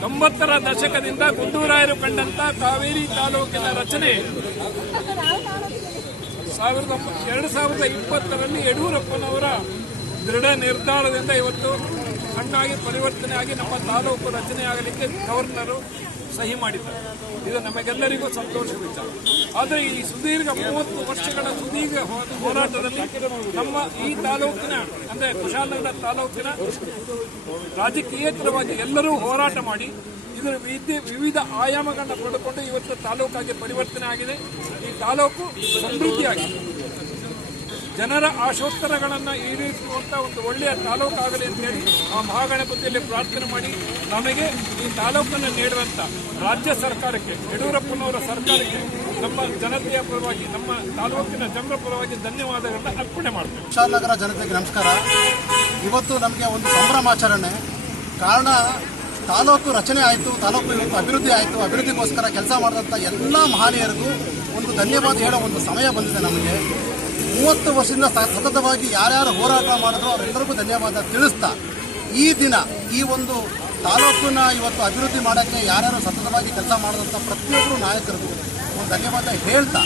ತೊಂಬತ್ತರ ದಶಕದಿಂದ ಗುಂಡೂರಾಯರು ಕಂಡಂತ ಕಾವೇರಿ ತಾಲೂಕಿನ ರಚನೆ 2020ರಲ್ಲಿ ಯಡಿಯೂರಪ್ಪನವರ ದೃಢ ನಿರ್ಧಾರದಿಂದ ಇವತ್ತು ಹಣ್ಣಾಗಿ ಪರಿವರ್ತನೆ ಆಗಿ ನಮ್ಮ ತಾಲೂಕು ರಚನೆಯಾಗಲಿಕ್ಕೆ ಗವರ್ನರು ಸಹಿ ಮಾಡಿದ್ದಾರೆ. ಇದು ನಮಗೆಲ್ಲರಿಗೂ ಸಂತೋಷ ವಿಚಾರ. ಆದರೆ ಈ ಸುದೀರ್ಘ 30 ವರ್ಷಗಳ ಸುದೀರ್ಘ ಹೋರಾಟದಲ್ಲಿ ನಮ್ಮ ಈ ತಾಲೂಕಿನ ಅಂದರೆ ಕುಶಾಲನಗರ ತಾಲೂಕಿನ ರಾಜಕೀಯೇತರವಾಗಿ ಎಲ್ಲರೂ ಹೋರಾಟ ಮಾಡಿ ಇದರ ವಿವಿಧ ಆಯಾಮಗಳನ್ನು ಪಡೆದುಕೊಂಡು ಇವತ್ತು ತಾಲೂಕಾಗಿ ಪರಿವರ್ತನೆ ಆಗಿದೆ. ಈ ತಾಲೂಕು ಸಮೃದ್ಧಿಯಾಗಿದೆ. ಜನರ ಆಶೋತ್ತರಗಳನ್ನು ಈಡೇರಿಸುವಂಥ ಒಂದು ಒಳ್ಳೆಯ ತಾಲೂಕಾಗಲಿ ಅಂತೇಳಿ ಆ ಮಹಾಗಣಪತಿಯಲ್ಲಿ ಪ್ರಾರ್ಥನೆ ಮಾಡಿ ನಮಗೆ ಈ ತಾಲೂಕನ್ನು ನೀಡುವಂಥ ರಾಜ್ಯ ಸರ್ಕಾರಕ್ಕೆ, ಯಡಿಯೂರಪ್ಪನವರ ಸರ್ಕಾರಕ್ಕೆ ನಮ್ಮ ಜನತೆಯ ಪರವಾಗಿ, ನಮ್ಮ ತಾಲೂಕಿನ ಜನರ ಪರವಾಗಿ ಧನ್ಯವಾದಗಳನ್ನು ಅರ್ಪಣೆ ಮಾಡ್ತೇವೆ. ಕುಶಾಲನಗರ ಜನತೆಗೆ ನಮಸ್ಕಾರ. ಇವತ್ತು ನಮಗೆ ಒಂದು ಸಂಭ್ರಮಾಚರಣೆ. ಕಾರಣ ತಾಲೂಕು ರಚನೆ ಆಯಿತು, ತಾಲೂಕು ಇವತ್ತು ಅಭಿವೃದ್ಧಿ ಆಯಿತು. ಅಭಿವೃದ್ಧಿಗೋಸ್ಕರ ಕೆಲಸ ಮಾಡಿದಂಥ ಎಲ್ಲ ಮಹನೀಯರಿಗೂ ಒಂದು ಧನ್ಯವಾದ ಹೇಳೋ ಒಂದು ಸಮಯ ಬಂದಿದೆ ನಮಗೆ. 30 ವರ್ಷದಿಂದ ಸತತವಾಗಿ ಯಾರ್ಯಾರು ಹೋರಾಟ ಮಾಡಿದ್ರು ಅವರೆಲ್ಲರಿಗೂ ಧನ್ಯವಾದ ತಿಳಿಸ್ತಾ, ಈ ದಿನ ಈ ಒಂದು ತಾಲೂಕನ್ನ ಇವತ್ತು ಅಭಿವೃದ್ಧಿ ಮಾಡೋಕ್ಕೆ ಯಾರ್ಯಾರು ಸತತವಾಗಿ ಕೆಲಸ ಮಾಡಿದಂಥ ಪ್ರತಿಯೊಬ್ಬರು ನಾಯಕರಿಗೂ ಒಂದು ಧನ್ಯವಾದ ಹೇಳ್ತಾ,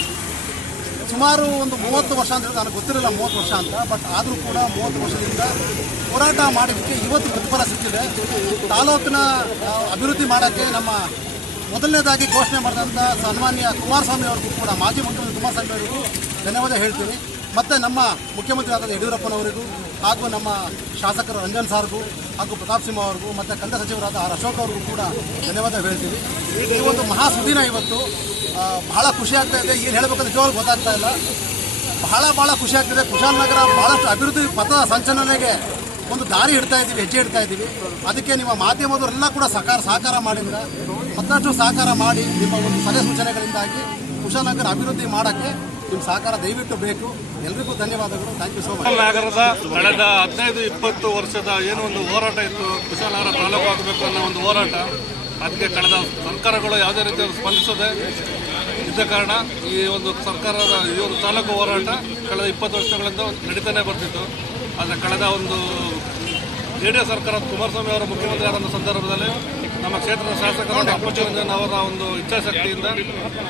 ಸುಮಾರು ಒಂದು 30 ವರ್ಷ ಅಂತ ನನಗೆ ಗೊತ್ತಿರಲಿಲ್ಲ 30 ವರ್ಷ ಅಂತ, ಬಟ್ ಆದರೂ ಕೂಡ 30 ವರ್ಷದಿಂದ ಹೋರಾಟ ಮಾಡಿದ್ದಕ್ಕೆ ಇವತ್ತು ಪ್ರತಿಫಲ ಸಿಕ್ಕಿದೆ. ತಾಲೂಕಿನ ಅಭಿವೃದ್ಧಿ ಮಾಡೋಕ್ಕೆ ನಮ್ಮ ಮೊದಲನೇದಾಗಿ ಘೋಷಣೆ ಮಾಡಿದಂಥ ಸನ್ಮಾನ್ಯ ಕುಮಾರಸ್ವಾಮಿ ಅವ್ರಿಗೂ ಕೂಡ, ಮಾಜಿ ಮುಖ್ಯಮಂತ್ರಿ ಕುಮಾರಸ್ವಾಮಿ ಅವರಿಗೂ ಧನ್ಯವಾದ ಹೇಳ್ತೀನಿ. ಮತ್ತು ನಮ್ಮ ಮುಖ್ಯಮಂತ್ರಿ ಆದ ಯಡಿಯೂರಪ್ಪನವರಿಗೂ ಹಾಗೂ ನಮ್ಮ ಶಾಸಕರು ರಂಜನ್ ಸಾರ್ಗೂ ಹಾಗೂ ಪ್ರತಾಪ್ ಸಿಂಹ ಅವ್ರಿಗೂ ಮತ್ತು ಕಂದಾಯ ಸಚಿವರಾದ ಆರ್ ಅಶೋಕ್ ಅವ್ರಿಗೂ ಕೂಡ ಧನ್ಯವಾದ ಹೇಳ್ತೀವಿ. ಈ ಒಂದು ಮಹಾ ಸುದಿನ ಇವತ್ತು ಬಹಳ ಖುಷಿ ಆಗ್ತಾ ಇದೆ. ಏನು ಹೇಳಬೇಕಂತ ನಿಜವಾಗ್ಲೂ ಗೊತ್ತಾಗ್ತಾ ಇಲ್ಲ. ಬಹಳ ಖುಷಿ ಆಗ್ತಿದೆ. ಕುಶಾಲನಗರ ಭಾಳಷ್ಟು ಅಭಿವೃದ್ಧಿ ಪಥದ ಸಂಚಲನೆಗೆ ಒಂದು ದಾರಿ ಇಡ್ತಾ ಇದ್ದೀವಿ, ಹೆಜ್ಜೆ ಇಡ್ತಾ ಇದ್ದೀವಿ. ಅದಕ್ಕೆ ನಿಮ್ಮ ಮಾಧ್ಯಮದವರೆಲ್ಲ ಕೂಡ ಸಹಕಾರ ಮಾಡಿದ್ರೆ ಮತ್ತಷ್ಟು ಸಹಕಾರ ಮಾಡಿ ನಿಮ್ಮ ಒಂದು ಸಲಹೆ ಸೂಚನೆಗಳಿಂದಾಗಿ ಕುಶಾಲನಗರ ಅಭಿವೃದ್ಧಿ ಮಾಡೋಕ್ಕೆ ನಿಮ್ಮ ಸಹಕಾರ ದಯವಿಟ್ಟು ಬೇಕು. ಎಲ್ರಿಗೂ ಧನ್ಯವಾದಗಳು. Thank you so much. ನಗರದ ಕಳೆದ 15-20 ವರ್ಷದ ಏನು ಒಂದು ಹೋರಾಟ ಇತ್ತು, ಕುಶಾಲನಗರ ತಾಲೂಕು ಆಗಬೇಕು ಅನ್ನೋ ಒಂದು ಹೋರಾಟ, ಅದಕ್ಕೆ ಕಳೆದ ಸರ್ಕಾರಗಳು ಯಾವುದೇ ರೀತಿಯಲ್ಲಿ ಸ್ಪಂದಿಸದೆ ಇದ್ದ ಕಾರಣ ಈ ಒಂದು ಸರ್ಕಾರದ ಈ ಒಂದು ತಾಲೂಕು ಹೋರಾಟ ಕಳೆದ 20 ವರ್ಷಗಳಿಂದ ನಡೀತಾನೆ ಬರ್ತಿತ್ತು. ಆದರೆ ಕಳೆದ ಒಂದು JDS ಸರ್ಕಾರ ಕುಮಾರಸ್ವಾಮಿ ಅವರ ಮುಖ್ಯಮಂತ್ರಿ ಆದಂಥ ಸಂದರ್ಭದಲ್ಲಿ ನಮ್ಮ ಕ್ಷೇತ್ರದ ಶಾಸಕರಾದ ಅಪ್ಪಚ್ಚು ರಂಜನ್ ಅವರ ಒಂದು ಇಚ್ಛಾಶಕ್ತಿಯಿಂದ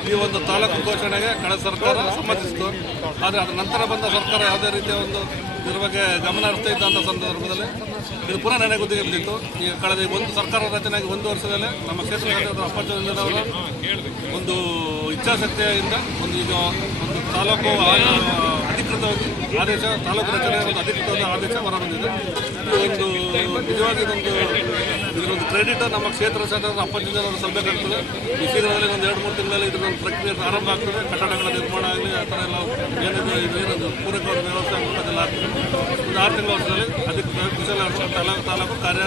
ಈ ಒಂದು ತಾಲೂಕು ಘೋಷಣೆಗೆ ಕಳೆದ ಸರ್ಕಾರ ಸಮ್ಮತಿಸಿತು. ಆದರೆ ಅದರ ನಂತರ ಬಂದ ಸರ್ಕಾರ ಯಾವುದೇ ರೀತಿಯ ಒಂದು ಇದ್ರ ಬಗ್ಗೆ ಗಮನ ಹರಿಸ್ತಾ ಇದ್ದಂಥ ಸಂದರ್ಭದಲ್ಲಿ ಇದು ಪುನಃ ನೆನೆಗುದಿಗೆ ಬಿದ್ದಿತ್ತು. ಈಗ ಕಳೆದ ಒಂದು ಸರ್ಕಾರ ರಚನೆಯಾಗಿ 1 ವರ್ಷದಲ್ಲೇ ನಮ್ಮ ಕ್ಷೇತ್ರ ಶಾಸಕರಾದ ಅಪ್ಪಚ್ಚು ರಂಜನ್ ಅವರ ಒಂದು ಇಚ್ಛಾಶಕ್ತಿಯಿಂದ ಈಗ ಒಂದು ತಾಲೂಕು ಅಧಿಕೃತವಾಗಿ ಆದೇಶ, ತಾಲೂಕು ರಚನೆಯ ಒಂದು ಅಧಿಕೃತವಾದ ಆದೇಶ ಹೊರಬಂದಿದೆ. ಇದು ಒಂದು ನಿಜವಾಗಿ ಇದರೊಂದು ಕ್ರೆಡಿಟ್ ನಮ್ಮ ಕ್ಷೇತ್ರ ಶಾಸಕರ ಅಪ್ಪಚ್ಚು ರಂಜನ್ ಅವರು ಸಲ್ಲಬೇಕಾಗ್ತದೆ. ಈ ಶೀಘ್ರದಲ್ಲಿ ಒಂದು 2-3 ತಿಂಗಳಲ್ಲಿ ಇದರೊಂದು ಪ್ರಕ್ರಿಯೆ ಆರಂಭ ಆಗ್ತದೆ. ಕಟ್ಟಡಗಳ ನಿರ್ಮಾಣ ಆಗಲಿ, ಆ ಥರ ಎಲ್ಲ ಏನದು ಪೂರಕವಾದ ವ್ಯವಸ್ಥೆ ಆಗಬೇಕು, ಅದೆಲ್ಲ ಆಗ್ತದೆ. ಒಂದು 6 ತಿಂಗಳ ವರ್ಷದಲ್ಲಿ ಅಧಿಕೃತವಾಗಿ ಕುಶಾಲನಗರ ತಾಲೂಕು ಕಾರ್ಯ